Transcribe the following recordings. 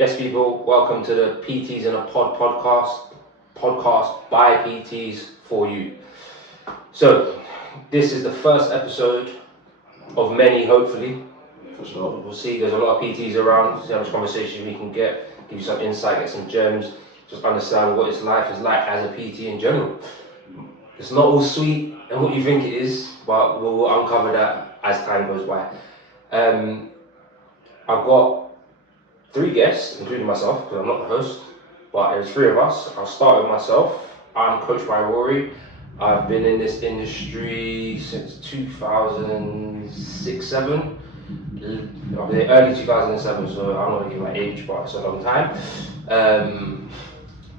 Yes, people, welcome to the PTs in a podcast by PTs for you. So, this is the first episode of many, hopefully. For sure. We'll see, there's a lot of PTs around, see how much conversation we can give you some insight, get some gems, just understand what life is like as a PT in general. It's not all sweet and what you think it is, but we'll uncover that as time goes by. I've got 3 guests, including myself, because I'm not the host, but there's 3 of us. I'll start with myself. I'm coached by Rory. I've been in this industry since 2006-07, early 2007, so I'm not going to give my age, but it's a long time.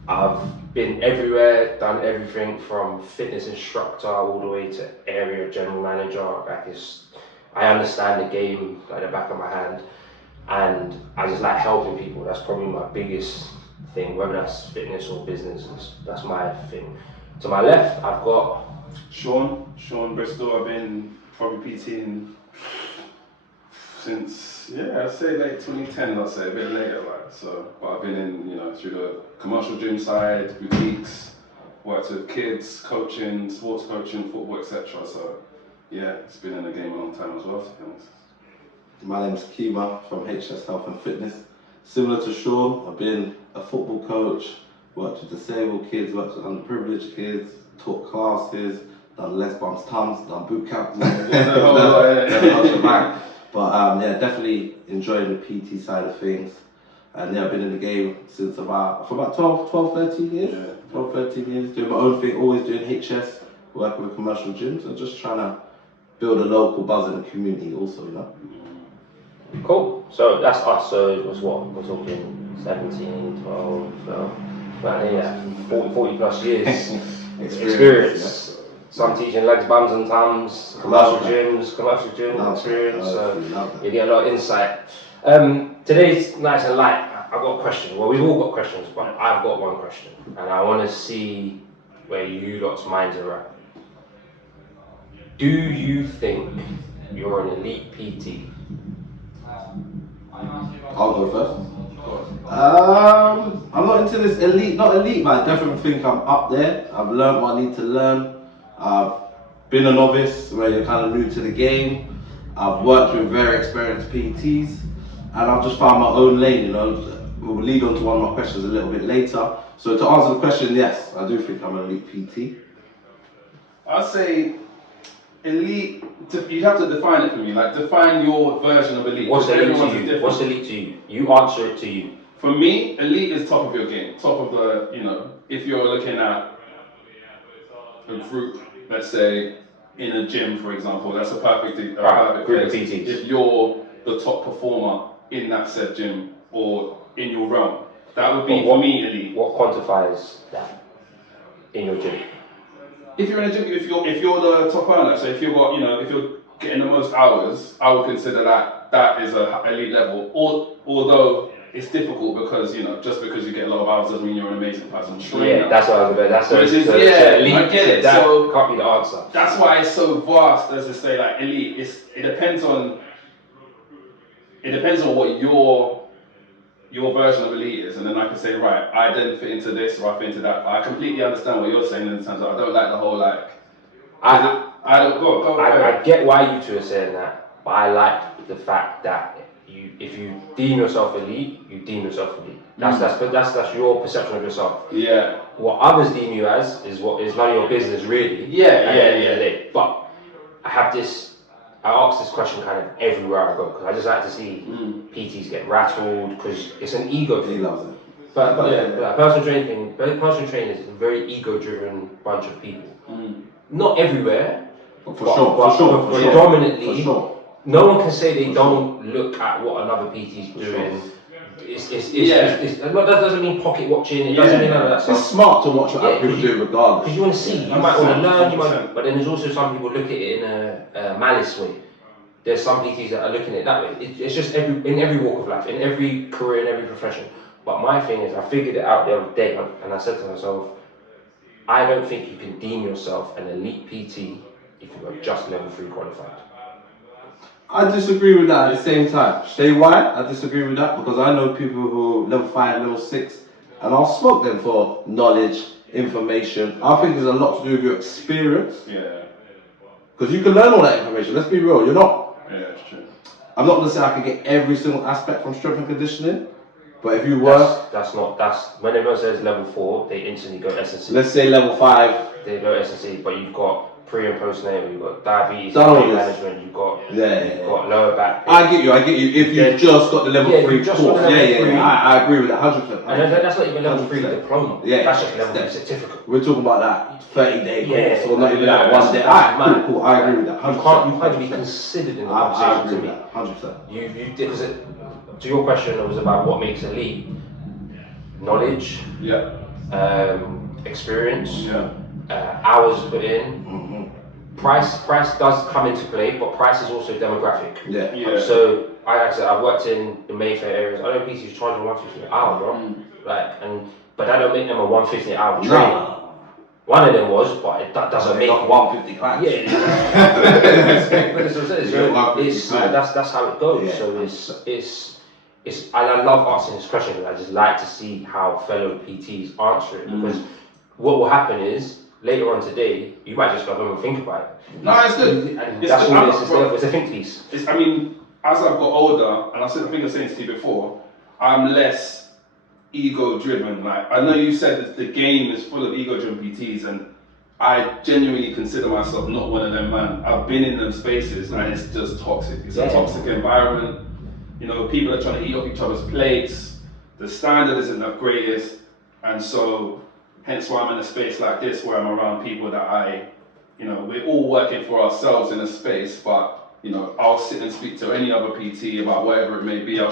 I've been everywhere, done everything from fitness instructor all the way to area general manager. I understand the game like the back of my hand. And I just like helping people. That's probably my biggest thing, whether that's fitness or business. That's my thing. To my left, I've got Shaun Bristol. I've been probably PTing since I'd say late 2010. I'd say a bit later, like so. But I've been in through the commercial gym side, boutiques, worked with kids, coaching, sports coaching, football, etc. So yeah, it's been in the game a long time as well, to be honest. My name's Kima from HS Health and Fitness. Similar to Shaun, I've been a football coach, worked with disabled kids, worked with underprivileged kids, taught classes, done less bumps tums, done boot camp. But definitely enjoying the PT side of things. And I've been in the game since for about 12, 13 years. Yeah. 12, 13 years, doing my own thing, always doing HS, working with commercial gyms, and just trying to build a local buzz in the community also, Cool. So that's us. So we're talking 17, 12, 40 plus years experience. Some teaching legs, bums and tums, commercial gyms experience. So you get a lot of insight. Today's nice and light. I've got a question. Well, we've all got questions, but I've got one question, and I want to see where you lot's minds are at. Do you think you're an elite PT? I'll go first. I'm not into this not elite, but I definitely think I'm up there. I've learned what I need to learn. I've been a novice where you're kind of new to the game. I've worked with very experienced PTs, and I've just found my own lane, We'll lead on to one of my questions a little bit later. So to answer the question, yes, I do think I'm an elite PT. I'd say elite, you'd have to define it for me, like define your version of elite. What's elite to you? What's elite to you? You answer it to you. For me, elite is top of your game, top of the, if you're looking at a group, let's say, in a gym, for example, that's a perfect group place. of PTs. If you're the top performer in that said gym or in your realm, that would be for me elite. What quantifies that in your gym? If you're in a gym, if you're the top earner, so if you've got, if you're getting the most hours, I would consider that is a elite level. Although it's difficult because just because you get a lot of hours doesn't mean you're an amazing personal trainer. Yeah, that's what I was about. I get it. That so can't be the answer. That's why it's so vast, as to say, like elite. It depends on what your version of elite is, and then I can say, right, I didn't fit into this or I fit into that. I completely understand what you're saying in terms of I don't like the whole I get why you two are saying that, but I like the fact that if you deem yourself elite, you deem yourself elite. That's your perception of yourself. Yeah. What others deem you as is none of your business really. Yeah. But I ask this question kind of everywhere I go because I just like to see PTs get rattled because it's an ego thing. He loves it. But personal training is a very ego-driven bunch of people. Not everywhere, for sure. Predominantly, no one can say they don't look at what another PT is doing. That doesn't mean pocket watching. It doesn't mean none of that stuff. It's smart to watch what other people do regardless. Because you want to see, you might want to learn, but then there's also some people look at it in a malice way. There's some PTs that are looking at it that way. It's just in every walk of life, in every career, in every profession. But my thing is, I figured it out the other day, and I said to myself, I don't think you can deem yourself an elite PT if you are just level 3 qualified. I disagree with that at the same time. Say why? I disagree with that because I know people who level 5, level 6, and I'll smoke them for knowledge, information. I think there's a lot to do with your experience. Yeah. Because you can learn all that information. Let's be real. You're not. Yeah, it's true. I'm not gonna say I can get every single aspect from strength and conditioning, but if you work, that's when everyone says level 4, they instantly go S&C. let's say level 5. They go S&C, but you've got pre and postnatal, you've got diabetes, Done management, you've got you've got lower back pain. I get you. If you've just got the level 3 just course, got the level 3. I agree with that 100%. And that's not even level 3 100%. diploma. Yeah, That's just level 3 certificate. We're talking about that 30-day course, or not even yeah, that 1 day. Alright, cool. I agree with that. 100%. You can't be considered in the I conversation agree to with me. that. 100%. You did. To your question, it was about what makes elite. Knowledge. Yeah. Experience. Yeah. Hours put in. Mm-hmm. Price does come into play, but price is also demographic. Yeah. So, like I said, I've worked in the Mayfair areas. I know PTs charging $150 an hour, bro. But that don't make them a $150 an hour training. No. One of them was, but that doesn't make not 150 clients. Yeah. But that's how it goes. Yeah. So it's. I love asking this question because I just like to see how fellow PTs answer it because what will happen is. Later on today, you might just go home and think about it. No, it's good. And that's all it is. It's a think piece. I mean, as I've got older, and I think I was saying to you before, I'm less ego-driven. Like, I know you said that the game is full of ego-driven PTs, and I genuinely consider myself not one of them, man. I've been in them spaces, and it's just toxic. It's a toxic environment. You know, people are trying to eat off each other's plates. The standard isn't the greatest, and so. Hence why I'm in a space like this where I'm around people that we're all working for ourselves in a space, but, I'll sit and speak to any other PT about whatever it may be. We'll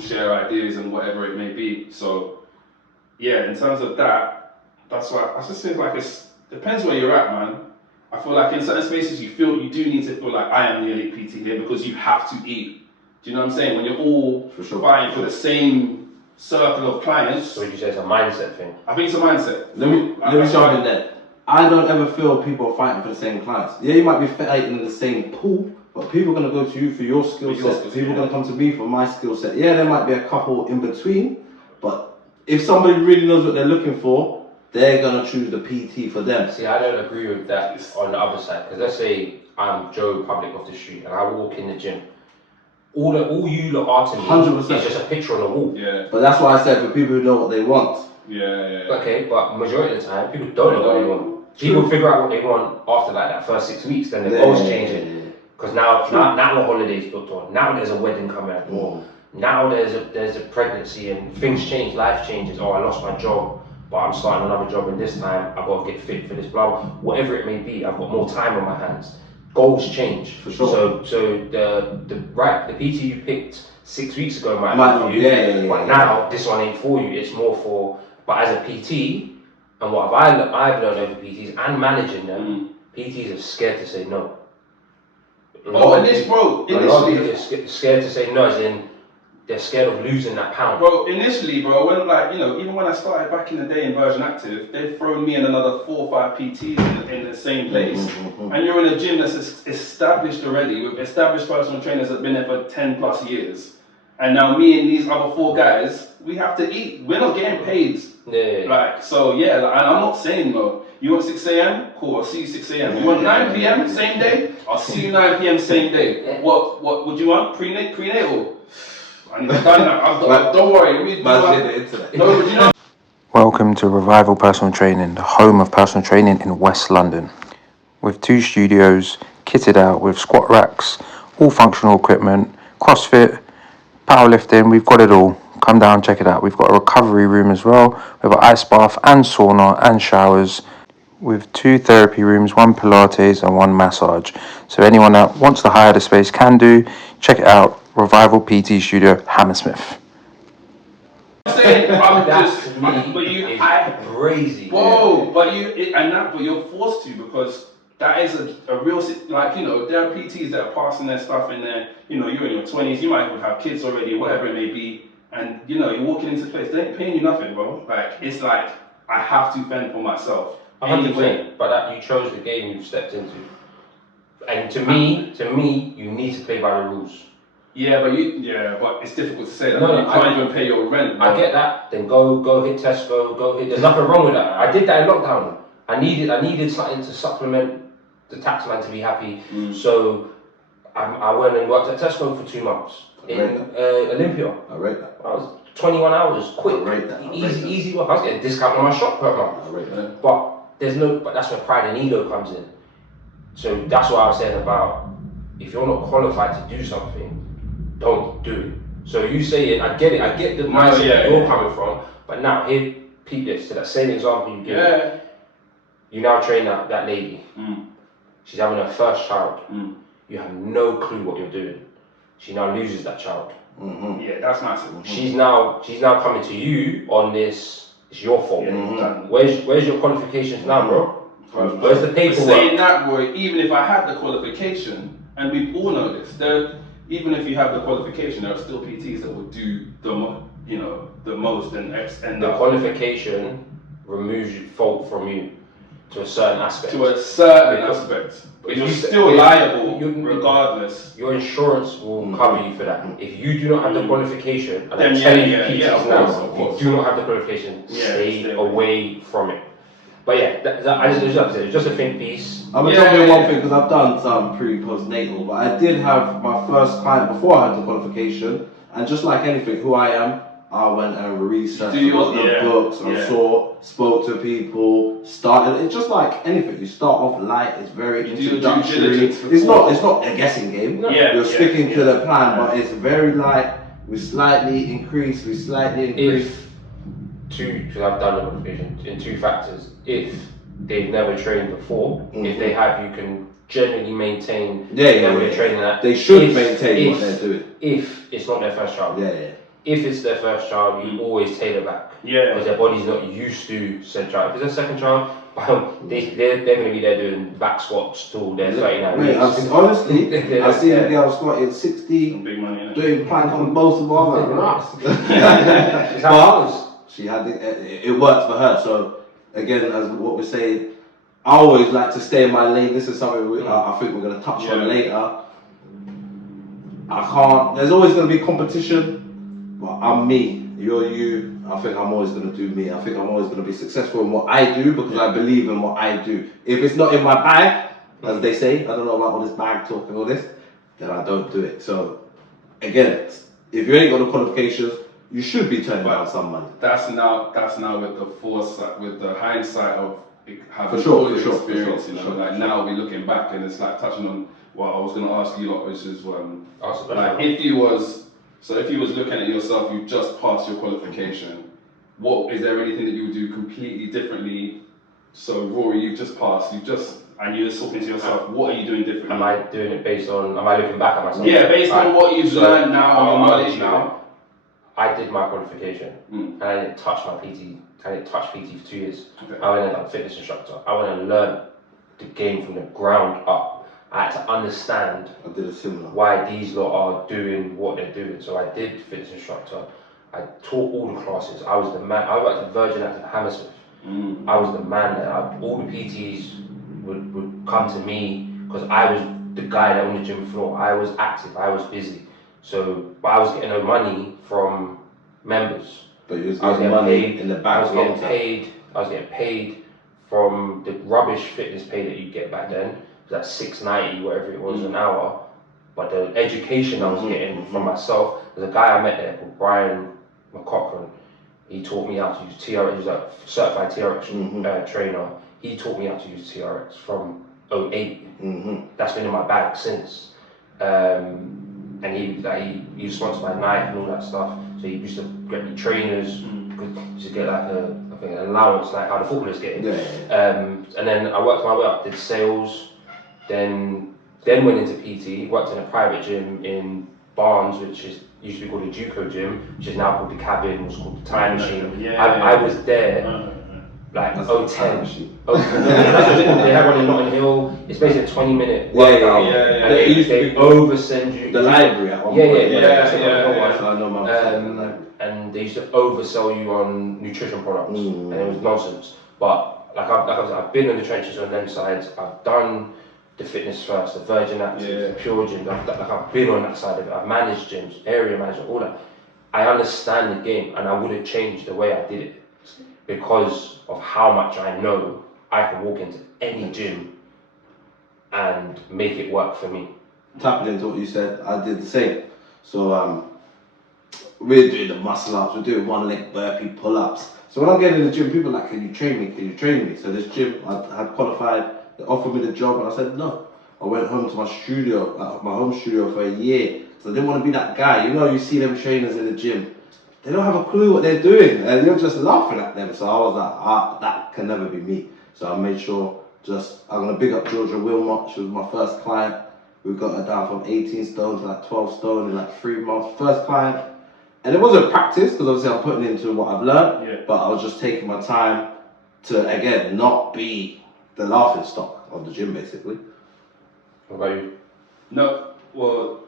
share ideas and whatever it may be. So, yeah, in terms of that, that's why I just feel like depends where you're at, man. I feel like in certain spaces you do need to feel like I am the elite PT here because you have to eat. Do you know what I'm saying? When you're all fighting for the same circle of clients. So would you say it's a mindset thing? I think it's a mindset. Let me jump in there. I don't ever feel people are fighting for the same clients. Yeah, you might be fighting in the same pool, but people are going to go to you for your skill set. People are going to come to me for my skill set. Yeah, there might be a couple in between, but if somebody really knows what they're looking for, they're going to choose the PT for them. See, I don't agree with that on the other side. Because let's say I'm Joe Public off the street and I walk in the gym. All you lot are to me 100%. is just a picture on the wall. Yeah. But that's why I said for people who know what they want. Yeah. Okay, but majority of the time, people don't know what they want. People figure out what they want after like that first 6 weeks, then their goals changing. Because now a holiday's booked on. Now there's a wedding coming up. Or now there's a pregnancy and things change, life changes. Oh, I lost my job, but I'm starting another job in this time. I've got to get fit for this, blah. Whatever it may be, I've got more time on my hands. Goals change. For sure. So the PT you picked 6 weeks ago might be for you. But now this one ain't for you. It's more for. But as a PT, and what I've learned over PTs and managing them, PTs are scared to say no. Initially, they're scared to say no, as in they're scared of losing that pound. Bro, when even when I started back in the day in Version Active, they've thrown me and another 4 or 5 PTs in the same place. And you're in a gym that's established already, with established personal trainers that have been there for 10 plus years. And now me and these other 4 guys, we have to eat. We're not getting paid. Yeah. And I'm not saying no. You want 6 a.m? Cool, I'll see you 6 a.m. You want 9 p.m? Same day? I'll see you 9 p.m. same day. What would you want? Prenatal? I've done that. Don't worry. Welcome to Revival Personal Training, the home of personal training in West London. With 2 studios, kitted out with squat racks, all functional equipment, CrossFit, powerlifting, we've got it all. Come down, check it out. We've got a recovery room as well. We have an ice bath and sauna and showers with 2 therapy rooms, 1 Pilates and 1 massage. So anyone that wants to hire the space can do. Check it out. Revival PT Studio, Hammersmith. Crazy. Whoa, but you're forced to because that is a real, there are PTs that are passing their stuff in there, you're in your 20s, you might even have kids already, whatever it may be, and you're walking into place, they ain't paying you nothing, bro. It's like, I have to fend for myself. 100%, but you chose the game you've stepped into. And to me, you need to play by the rules. Yeah, but it's difficult to say that. No, you can't even pay your rent. I get that. Then go hit Tesco. Go hit. There's nothing wrong with that. I did that in lockdown. I needed something to supplement the tax man to be happy. So I went and worked at Tesco for 2 months in Olympia. I rate that. I was 21 hours, quick, easy work. I was getting a discount on my shop per month. I rate that. But that's where pride and ego comes in. So that's what I was saying about if you're not qualified to do something, don't do it. So you say it, I get the mindset you're coming from, but now here, peep this, to that same example you gave. You now train that lady. She's having her first child. You have no clue what you're doing. She now loses that child. Yeah, that's massive. She's now coming to you on this. It's your fault. Where's your qualifications now, bro? Where's the paperwork? Saying that, Roy, even if I had the qualification, and we all know this, even if you have the qualification, there are still PTs that will do the most and the qualification removes fault from you to a certain aspect. But you're still liable regardless. Your insurance will cover you for that. If you do not have the qualification, and I'm telling you PTs now, if you do not have the qualification, stay away from it. But yeah, it's just a think piece. I'm gonna tell you one thing because I've done some pre-postnatal, but I did have my first client before I had the qualification, and just like anything, who I am, I went and researched the books, and spoke to people, started. It's just like anything. You start off light. It's very introductory. It's not a guessing game. You're sticking to the plan, but it's very light. We slightly increase. Because I've done the qualification in 2 factors. If they've never trained before, if they have, you can generally maintain they're training that. They should maintain what they're doing. If it's not their first child. If it's their first child, you always tailor back. Because their body's not used to said child. If it's their second child, they're going to be there doing back squats till they're 39 weeks. Honestly, I see a girl squatting 60, doing plank on both of them. She had it worked for her. So again, as what we're saying, I always like to stay in my lane. This is something I think we're going to touch on later. There's always going to be competition, but I'm me, you're you. I think I'm always going to do me. I think I'm always going to be successful in what I do because I believe in what I do. If it's not in my bag, as they say, I don't know about all this bag talk and all this, then I don't do it. So again, if you ain't got the qualifications, you should be turning down some money. That's now with the foresight, with the hindsight of having experience. Now we're looking back and it's like touching on what I was going to ask you lot, which is like if you was looking at yourself, you just passed your qualification. What is there anything that you would do completely differently? So Rory, you've just passed. And you're just talking to yourself. What are you doing differently? Am I doing it based on? Am I looking back at myself? Yeah, based on what you've learned now, your knowledge now. I did my qualification and I didn't touch my PT. I didn't touch PT for 2 years. I went and done fitness instructor. I went and learned the game from the ground up. I had to understand why these lot are doing what they're doing. So I did fitness instructor. I taught all the classes. I was the man. I worked at Virgin Active Hammersmith. I was the man there. All the PTs would come to me because I was the guy that on the gym floor. I was active. I was busy. But I was getting no money from members. But you was getting money in the back. I was getting paid from the rubbish fitness pay that you get back then. It was like $6.90, whatever it was an hour. But the education I was getting from myself, there's a guy I met there called Brian McCochran. He taught me how to use TRX. He was a certified TRX trainer. He taught me how to use TRX from 2008. That's been in my bag since. And he was sponsored by Nike and all that stuff. So he used to get me trainers, to get like an allowance, like how the footballers get it. And then I worked my way up, did sales, then went into PT, worked in a private gym in Barnes, which used to be called the Juco gym, which is now called the Cabin, was called the Time Machine. I was there like 010. They have one in Notting Hill. It's basically a 20-minute workout. And they oversend you the library at one point. And they used to oversell you on nutrition products, and it was nonsense. But like I've been in the trenches on them sides. I've done the Fitness First, the Virgin Active, the Pure Gym. I've been on that side of it. I've managed gyms, area management, all that. I understand the game, and I wouldn't change the way I did it because of how much I know I can walk into any gym and make it work for me. Tapping into what you said, I did the same. So we're doing the muscle ups, we're doing one leg burpee pull ups. So when I'm getting in the gym, people are like, can you train me? Can you train me? So this gym, I had qualified, they offered me the job, and I said no. I went home to my studio, my home studio for a year. So I didn't want to be that guy. You know, you see them trainers in the gym, they don't have a clue what they're doing, and you're just laughing at them. So I was like, that can never be me. So I made sure, I'm gonna big up Georgia Wilmot. She was my first client. We got her down from 18 stone to like 12 stone in like 3 months. First client. And it wasn't practice, because obviously I'm putting into what I've learned, but I was just taking my time to, again, not be the laughing stock of the gym, basically. What about you? No, well,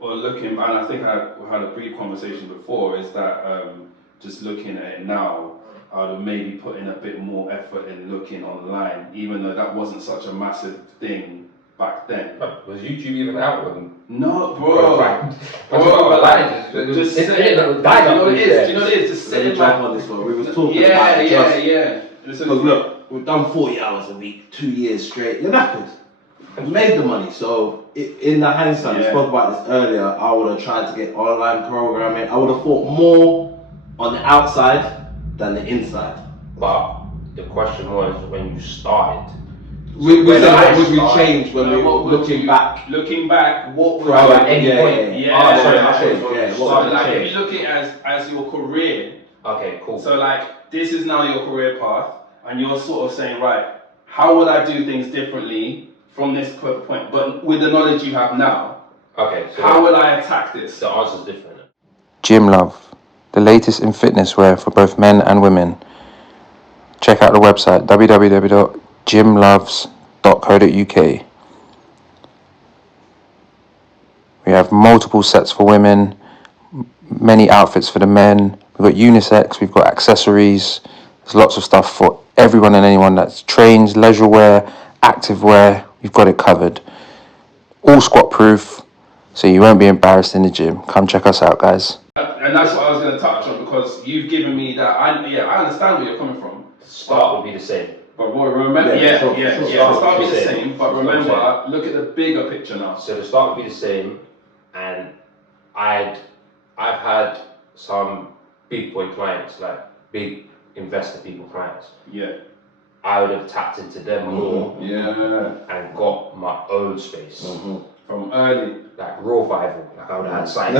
looking, and I think I had a brief conversation before, is that just looking at it now, I would have maybe put in a bit more effort in looking online, even though that wasn't such a massive thing back then. Was YouTube even out when? No, bro. You know what it is? Do you know what it is? Just Let me sitting jump back. on this one. We was talking about it. Because look, we've done 40 hours a week, 2 years straight. You're knackered. We made the money, so in the hindsight, we spoke about this earlier, I would have tried to get online programming. I would have thought more on the outside than the inside. But the question was, when you started, What would we change when we were looking back? Looking back, what would Right, you... at any point. So like, if you look at it as your career, okay, cool. so like, this is now your career path, and you're sort of saying, right, how would I do things differently from this point, but with the knowledge you have now, okay, so how will I attack this? The answer's different. Gym Love, the latest in fitness wear for both men and women. Check out the website www.gymloves.co.uk. We have multiple sets for women, many outfits for the men. We've got unisex, we've got accessories. There's lots of stuff for everyone and anyone that trains, leisure wear, active wear. We've got it covered. All squat proof, so you won't be embarrassed in the gym. Come check us out, guys. And that's what I was going to touch on, because you've given me that. I understand where you're coming from. Start would be the same. But remember, start would be the same. But remember, look at the bigger picture now. So the start would be the same, and I've had some big boy clients, like big investor people clients. Yeah. I would have tapped into them more, and got my own space from early, like raw vital. Like I would have had something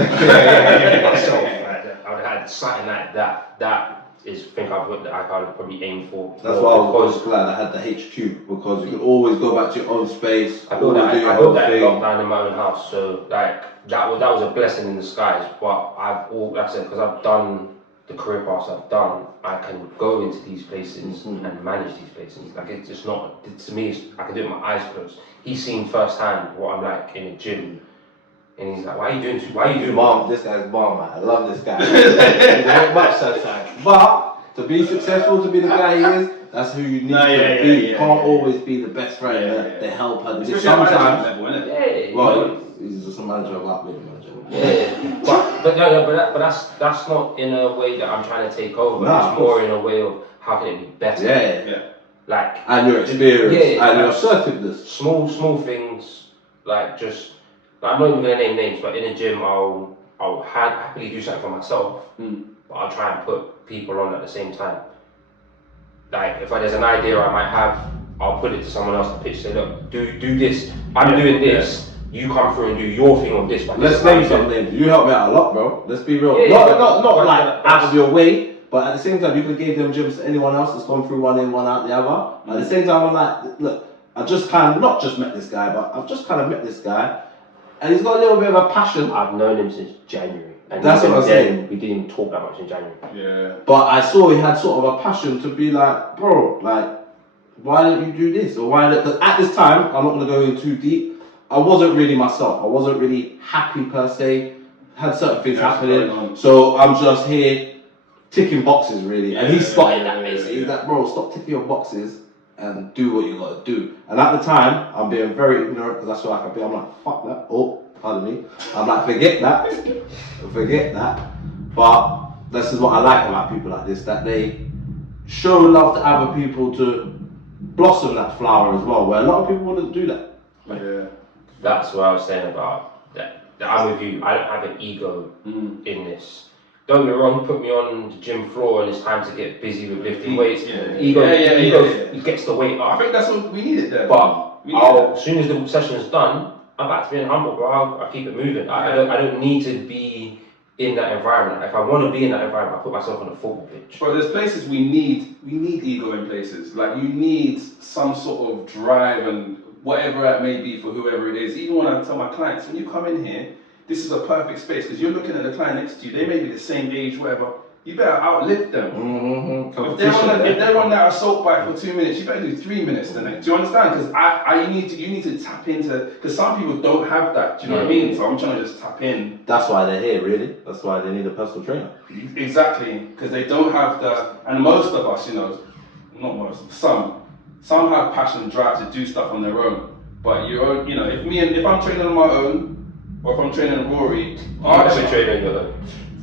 myself. Like, I would have had something like that. That is, think I've got that I would probably aim for. That's why I was glad I had the HQ, because you could always go back to your own space. I built that lockdown in my own house, so like that was a blessing in disguise. But like I said, because I've done the career paths I've done, I can go into these places and manage these places. Like it's just not, to me, I can do it with my eyes closed. He's seen firsthand what I'm like in a gym, and he's like, why are you doing Mom, this guy's mom, man. I love this guy. He's very much sometimes. But to be successful, to be the guy he is, that's who you need to be. You can't always be the best friend, the helper. Sometimes, he's just a manager of that manager. Yeah, but that's not in a way that I'm trying to take over. It's more in a way of how can it be better. Yeah. Like, and your experience and your assertiveness. Small things, like just, I'm not even gonna name names, but in a gym I'll happily do something for myself, but I'll try and put people on at the same time. Like if there's an idea I might have, I'll put it to someone else to pitch. Say, look, do this. I'm doing this. You come through and do your thing on this. But let's name some names. You help me out a lot, bro. Let's be real. Not like out of your way, but at the same time, you could give them gyms to anyone else that's gone through one in, one out the other. At the same time, I'm like, look, I just kind of not just met this guy, but I've just kind of met this guy, and he's got a little bit of a passion. I've known him since January. And that's what I'm saying. We didn't talk that much in January. Yeah. But I saw he had sort of a passion to be like, bro, like, why don't you do this? Or why don't, because at this time, I'm not going to go in too deep, I wasn't really myself. I wasn't really happy per se. Had certain things happening. So I'm just here ticking boxes really. And he spotted that basically. He's like, bro, stop ticking your boxes and do what you got to do. And at the time, I'm being very ignorant because that's what I can be. I'm like, fuck that. Oh, pardon me. I'm like, forget that. But this is what I like about people like this, that they show love to other people to blossom that flower as well, where a lot of people wouldn't do that. Yeah. That's what I was saying about that. I'm with you. I don't have an ego in this. Don't get me wrong, put me on the gym floor and it's time to get busy with lifting weights. Ego it gets the weight up. I think that's what we needed there. But as soon as the session is done, I'm back to being humble, bro. I keep it moving. I don't need to be in that environment. If I want to be in that environment, I put myself on a football pitch. Bro, there's places we need ego in places. Like you need some sort of drive and whatever that may be for whoever it is. Even when I tell my clients, when you come in here, this is a perfect space because you're looking at the client next to you. They may be the same age, whatever. You better outlift them. If they're on that assault bike for 2 minutes, you better do 3 minutes the next. Do you understand? Because you need to tap into. Because some people don't have that. Do you know what I mean? So I'm trying to just tap in. That's why they're here, really. That's why they need a personal trainer. Exactly, because they don't have the. And most of us, not most, some have passion and drive to do stuff on their own. But if I'm training on my own, or if I'm training Rory, I'm training your own.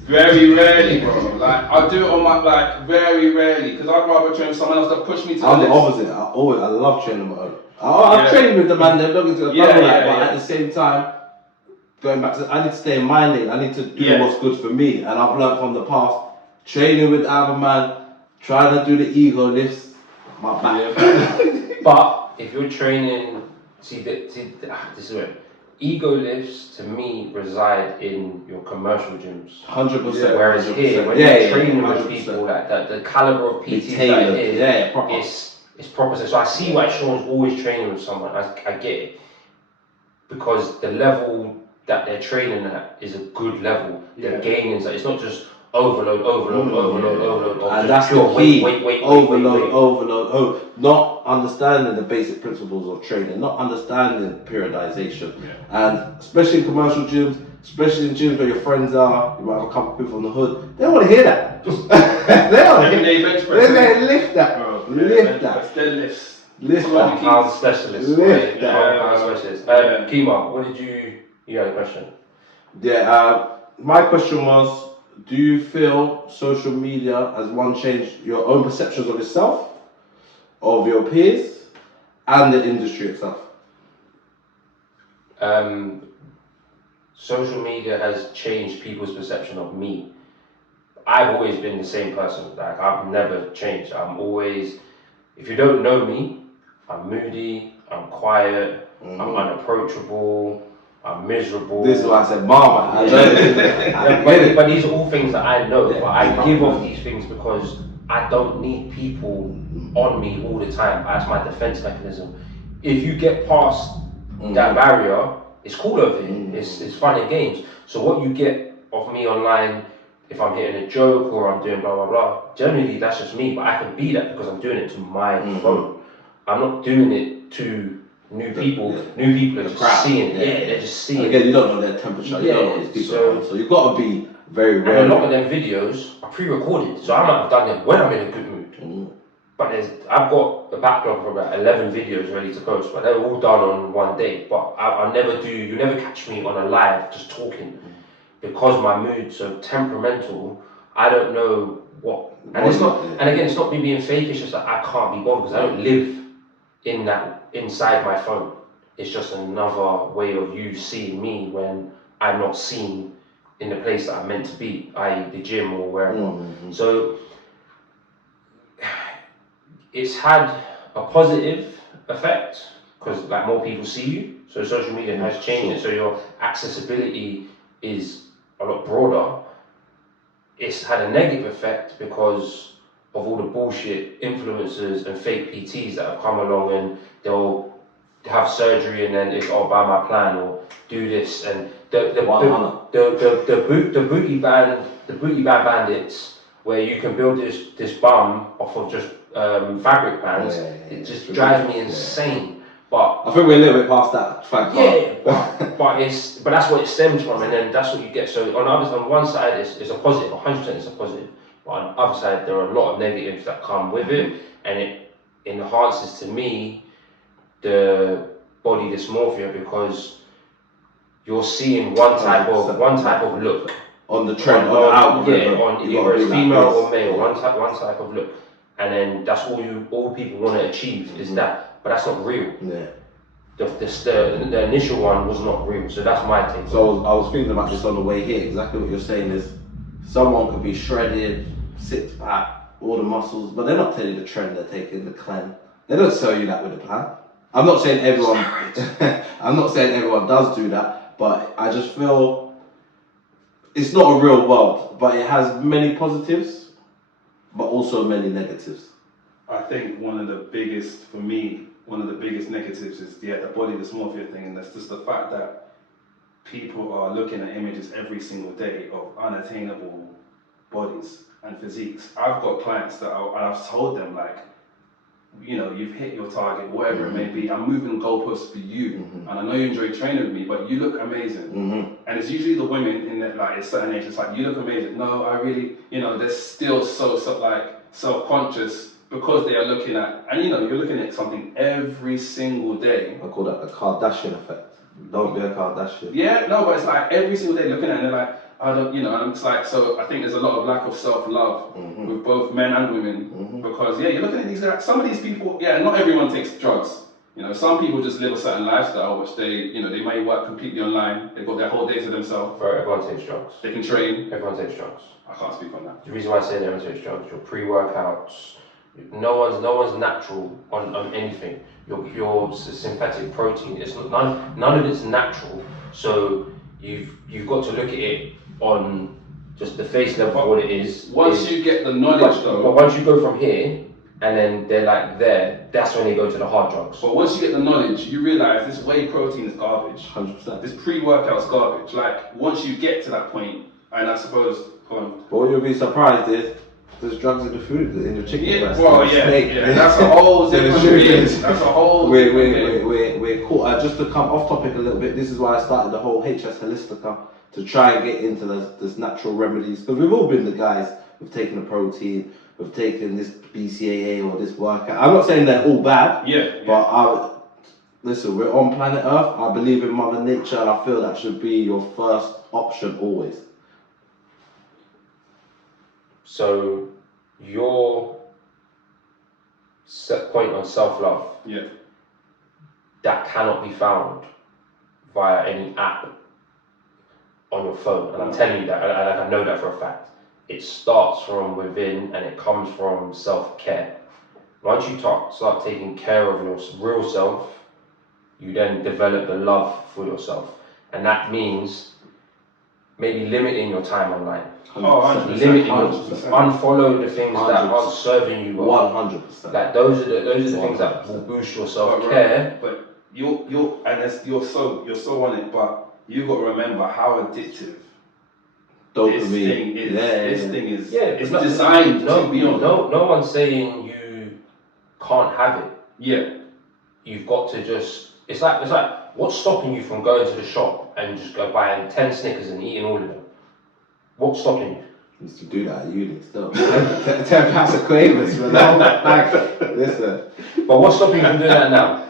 Very rarely, bro. Like I do it on my very rarely because I'd rather train with someone else that push me to. I'm the opposite. I love training my own. I train with the man. They're looking to the but at the same time, going back to, I need to stay in my lane. I need to do what's good for me. And I've learned from the past, training with the other man, trying to do the ego lifts, my back. But if you're training, this is it. Ego lifts to me reside in your commercial gyms. 100%. Whereas here, when you're training with people like that, the caliber of PTs that it is, it's proper. So I see why Shaun's always training with someone. I get it. Because the level that they're training at is a good level. They're gaining, so it's not just overload. And that's the key. Overload. Not understanding the basic principles of training, not understanding periodization. And especially in commercial gyms, especially in gyms where your friends are, you might have a couple of people from the hood, they don't want to hear that. They want to lift that. Lift that. Deadlifts. Lift that. Pound specialist. Lift that. Pound specialist. Kima, what did you had a question? Yeah, my question was, do you feel social media has changed your own perceptions of yourself, of your peers, and the industry itself? Social media has changed people's perception of me. I've always been the same person. Like I've never changed. I'm always, if you don't know me, I'm moody, I'm quiet, I'm unapproachable, I'm miserable. This is why I said, Mama. But these are all things that I know. But I give off these things because I don't need people on me all the time. That's my defense mechanism. If you get past that barrier, it's cool over here. It's fun and games. So what you get of me online, if I'm hitting a joke or I'm doing blah blah blah, generally that's just me. But I can be that because I'm doing it to my phone. I'm not doing it to new people. New people are just seeing it. Yeah, they're just seeing it. Again, you don't know their temperature. You don't know these people. So you've got to be very rare. And a lot of them videos are pre-recorded, so I might have done them when I'm in a good mood. But I've got a backlog of about 11 videos ready to post, but they're all done on one day. But I never do. You never catch me on a live just talking because my mood's so temperamental. I don't know what, and it's not. And again, it's not me being fake. It's just that I can't be bothered because I don't live in that inside my phone. It's just another way of you seeing me when I'm not seen in the place that I'm meant to be, i.e. the gym or wherever. So it's had a positive effect because like more people see you. So social media has changed it. So your accessibility is a lot broader. It's had a negative effect because of all the bullshit influencers and fake PTs that have come along and they'll have surgery and then it's buy my plan or do this and the booty band bandits where you can build this bum off of just fabric bands. It just drives me insane. But I think we're a little bit past that fact. but that's what it stems from, and then that's what you get. So on one side it's a positive, 100% it's a positive. But on the other side there are a lot of negatives that come with it, and enhances to me the body dysmorphia because you're seeing one type of look on the trend, on the algorithm. On either it's female or male, one type of look, and then that's all people want to achieve is that, but that's not real. Yeah. The initial one was not real, so that's my take. So I was thinking about this on the way here. Exactly what you're saying is, someone could be shredded, six pack, all the muscles, but they're not telling you the trend they're taking, the cleanse. They don't sell you that with a plan. I'm not saying everyone. I'm not saying everyone does do that, but I just feel it's not a real world, but it has many positives, but also many negatives. I think one of the biggest negatives is the body dysmorphia thing, and that's just the fact that people are looking at images every single day of unattainable bodies and physiques. I've got clients and I've told them, like, you know, you've hit your target, whatever it may be. I'm moving goalposts for you, and I know you enjoy training with me, but you look amazing. And it's usually the women in that, like, a certain age. It's like, you look amazing. No, I really, you know, they're still so like self-conscious because they are looking at, and you know, you're looking at something every single day. I call that the Kardashian effect. Don't be a Kardashian. Yeah, no, but it's like every single day looking at it, and they're like, I don't, you know, and it's like, so I think there's a lot of lack of self-love with both men and women because, yeah, you're looking at these guys, some of these people, yeah, not everyone takes drugs. You know, some people just live a certain lifestyle, which they, you know, they may work completely online, they've got their whole day to themselves. Everyone takes drugs. They can train. Everyone takes drugs. I can't speak on that. The reason why I say everyone takes drugs, your pre-workouts, no one's natural on anything. Your synthetic protein, it's none of it's natural. So you've got to look at it on just the face level of what it is. Once you get the knowledge though. But once you go from here and then they're like there, that's when they go to the hard drugs. But once you get the knowledge, you realise this whey protein is garbage. 100%. This pre-workout's garbage. Like, once you get to that point, and I suppose, but what you'll be surprised is, there's drugs in the food, in the chicken breast. Well, yeah, that's a whole different thing. That's a whole We're caught. Just to come off topic a little bit, this is why I started the whole HS Holistica, to try and get into this natural remedies, because we've all been the guys who've taken a protein, who've taken this BCAA or this workout. I'm not saying they're all bad, but listen, we're on planet Earth. I believe in Mother Nature, and I feel that should be your first option always. So your set point on self-love, that cannot be found via any app on your phone. And I'm telling you that, I know that for a fact. It starts from within and it comes from self-care. Once you start taking care of your real self, you then develop the love for yourself. And that means maybe limiting your time online. 100%. Unfollow the things that aren't serving you well. 100%. Like those are the things that will boost your self-care. But you're so on it, but you've got to remember how addictive this thing is. This thing is. It's designed to be on. No one's saying you can't have it. Yeah. You've got to just. It's like what's stopping you from going to the shop and just go buying 10 Snickers and eating all of them? What's stopping you? Used to do that at uni still. 10 packs of Quavers, but listen. But what's stopping you from doing that now?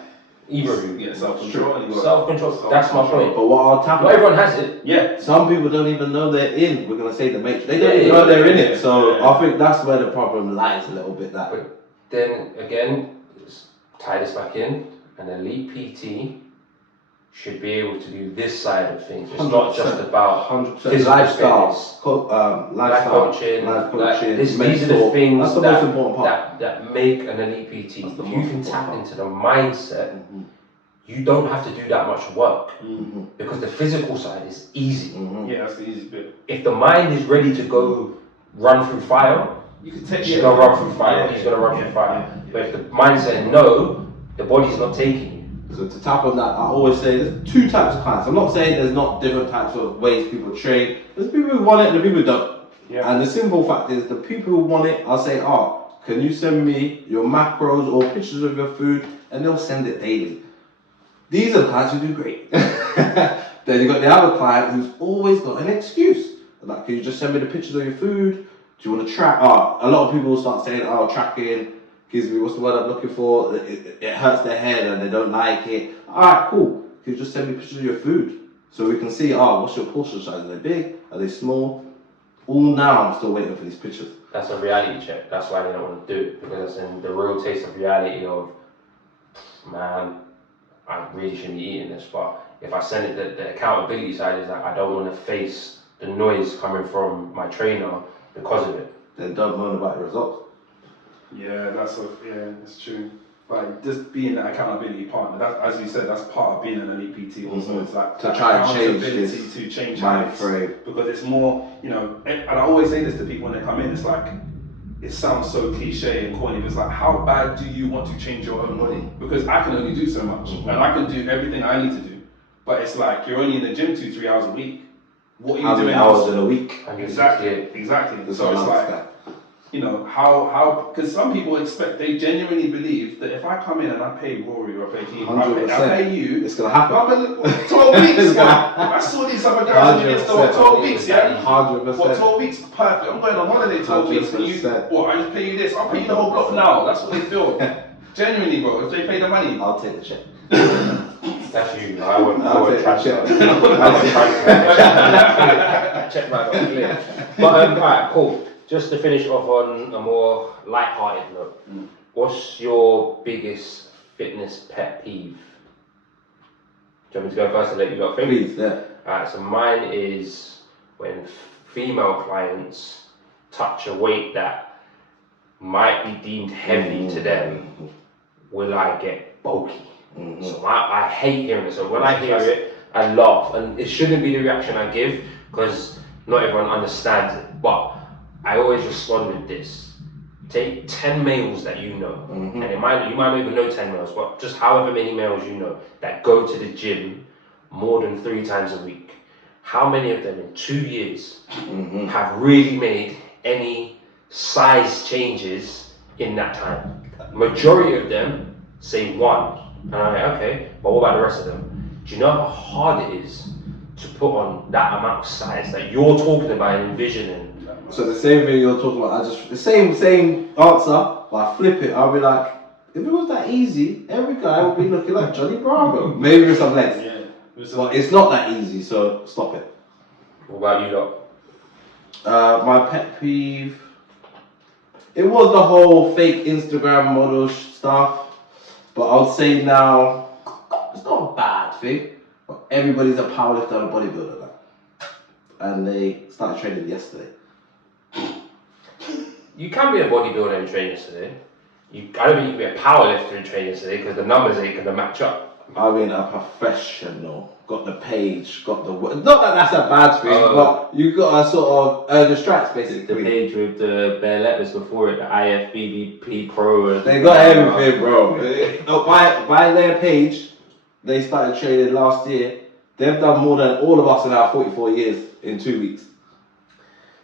Either of you. Yeah, self-control. Self-control. That's my point. But what I'll tap. Not everyone has it. Yeah. Some people don't even know they're in. We're gonna say the matrix. They don't even know they're in it. So I think that's where the problem lies a little bit. That. But then again, tie this back in. An elite PT should be able to do this side of things. It's not just about 100% lifestyle, life coaching. These are the things that's the most important part. that make an elite PT. If you can tap into the mindset, you don't have to do that much work because the physical side is easy. Yeah, that's the easy bit. If the mind is ready to go run through fire, he's gonna run through fire. He's gonna run through fire. But if the mind said no, the body's not taking you. So to tap on that, I always say there's two types of clients. I'm not saying there's not different types of ways people train. There's people who want it and the people who don't. Yeah. And the simple fact is, the people who want it, I'll say, can you send me your macros or pictures of your food? And they'll send it daily. These are the clients who do great. Then you've got the other client who's always got an excuse. Like, can you just send me the pictures of your food? Do you want to track? A lot of people will start saying, tracking. gives me, what's the word I'm looking for? It hurts their head and they don't like it. Alright, cool. Can you just send me pictures of your food? So we can see, what's your portion size? Are they big? Are they small? All now, I'm still waiting for these pictures. That's a reality check. That's why they don't want to do it, because it's in the real taste of reality of, man, I really shouldn't be eating this. But if I send it, the accountability side is that I don't want to face the noise coming from my trainer because of it. Then don't moan about the results. Yeah, it's true. Like just being that accountability partner, that, as you said, that's part of being an elite PT also. It's like to try and change accountability this to change mind habits. frame. Because it's more, you know, and I always say this to people when they come in, it's like, it sounds so cliche and corny, but it's like, how bad do you want to change your own body? Because I can only do so much, and I can do everything I need to do. But it's like, you're only in the gym 2-3 hours a week. What are you How doing many hours in a week? Exactly. So it's like, you know, how, because some people they genuinely believe that if I come in and I pay Rory or I pay Keith, I pay you, it's gonna happen. 12 weeks, I saw these other guys in the midst of 12 weeks, yeah? 100%. What, 12 weeks? Perfect. I'm going on holiday 12 weeks, and I just pay you this, I'll pay you the whole block now. That's what they feel. Genuinely, bro, if they pay the money. I'll take the check. That's you. I would transfer. Check my clear. But alright, cool. Just to finish off on a more light-hearted note, what's your biggest fitness pet peeve? Do you want me to go first and let you lot think? Please, yeah. Alright, so mine is when female clients touch a weight that might be deemed heavy to them, will I get bulky? So I hate hearing it. So when I hear it, I laugh, and it shouldn't be the reaction I give because not everyone understands it. But I always respond with this: take 10 males that you know, and you might not even know 10 males, but just however many males you know that go to the gym more than 3 times a week. How many of them in 2 years have really made any size changes in that time? Majority of them say 1. And I'm like, okay, but what about the rest of them? Do you know how hard it is to put on that amount of size that you're talking about and envisioning? So the same thing you're talking about, the same answer, but I flip it. I'll be like, if it was that easy, every guy would be looking like Johnny Bravo. Maybe with some legs. Yeah. But it's not that easy, so stop it. What about you lot? My pet peeve, it was the whole fake Instagram model stuff. But I would say now, it's not a bad thing, but everybody's a powerlifter and a bodybuilder now. And they started training yesterday. You can be a bodybuilder and train yesterday. I don't think you can be a powerlifter and train yesterday because the numbers ain't gonna match up. I mean, a professional, got the page, got the, not that that's a bad thing, but you gotta sort of earn the stripes basically. The page with the bare letters before it, the IFBB Pro. They got everything, bro. By their page, they started training last year. They've done more than all of us in our 44 years in 2 weeks.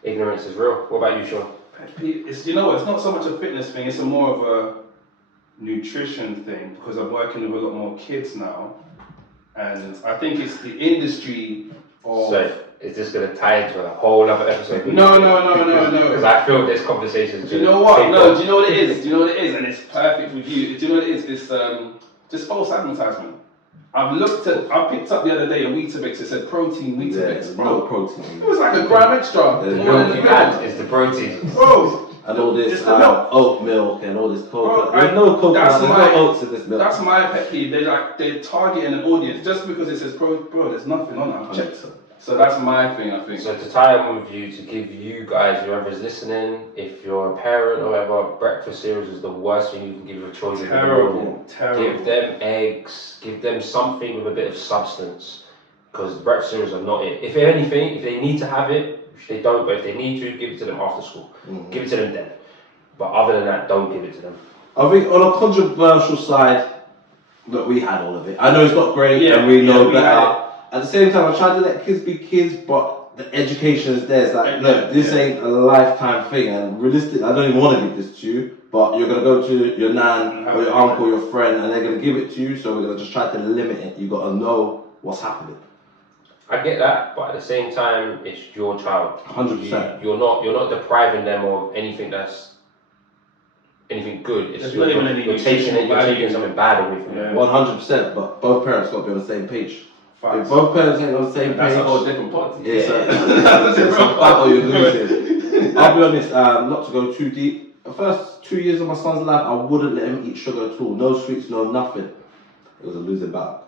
Ignorance is real. What about you, Shaun? It's, you know, it's not so much a fitness thing, it's more of a nutrition thing, because I'm working with a lot more kids now, and I think it's the industry of... So, is this going to tie into a whole other episode? No. Because I feel this conversation is... Do you know what? No, do you know what it is? And it's perfect with you. Do you know what it is? It's just false advertisement. I picked up the other day a Weetabix. It said protein Weetabix. No protein. It was like a gram extra. It's the protein. Bro. And all this oat milk and all this coconut. Bro, There's no coconut, there's no oats in this milk. That's my pet peeve. They're targeting an audience just because it says bro, there's nothing on it. I've checked. So that's my thing, I think. So to tie in with you, to give you guys, whoever's listening, if you're a parent or whatever, breakfast cereals is the worst thing you can give your children. Terrible. Give them eggs, give them something with a bit of substance, because breakfast cereals are not it. If anything, if they need to have it, they don't, but if they need to, give it to them after school. Give it to them then. But other than that, don't give it to them. I think on a controversial side, look, we had all of it. I know it's not great and we know better. At the same time, I try to let kids be kids, but the education is there. It's like, look, this ain't a lifetime thing, and realistic, I don't even want to give this to you, but you're going to go to your nan or your uncle, your friend, and they're going to give it to you, so we're going to just try to limit it. You've got to know what's happening. I get that, but at the same time, it's your child. 100%. You're not depriving them of anything that's anything good. It's There's not even any you're taking value. something bad away from it. 100%, but both parents got to be on the same page. Facts. If both parents ain't on the same That's page, a whole different part. it's a battle you're losing. I'll be honest, not to go too deep. The first 2 years of my son's life, I wouldn't let him eat sugar at all. No sweets, no nothing. It was a losing battle.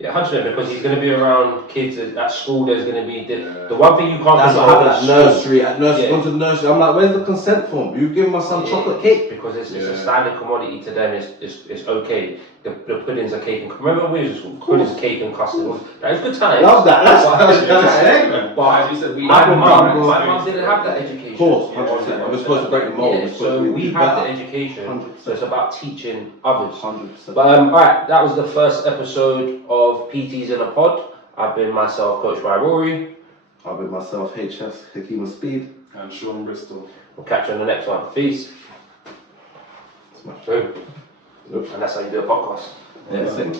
Yeah, 100%, because he's going to be around kids at school. There's going to be the one thing you can't. That's what happened at nursery. Yeah. Gone to nursery. I'm like, where's the consent form? You give my son chocolate cake because it's a standard commodity to them. It's okay. The puddings are cake and remember when we was at school, puddings, cake and custard. That was good time. Love that. But as you said, my mum didn't have that education. Of course, 100%. I was supposed to break the mold. Yeah, so we have the education. 100%. So it's about teaching others. 100%. But alright, that was the first episode of PTs in a Pod. I've been myself, coached by Rory. I've been myself, HS, Hakima Speed. And Shaun Bristol. We'll catch you on the next one. Peace. Smash. Boom. And that's how you do a podcast. Yeah, that's it.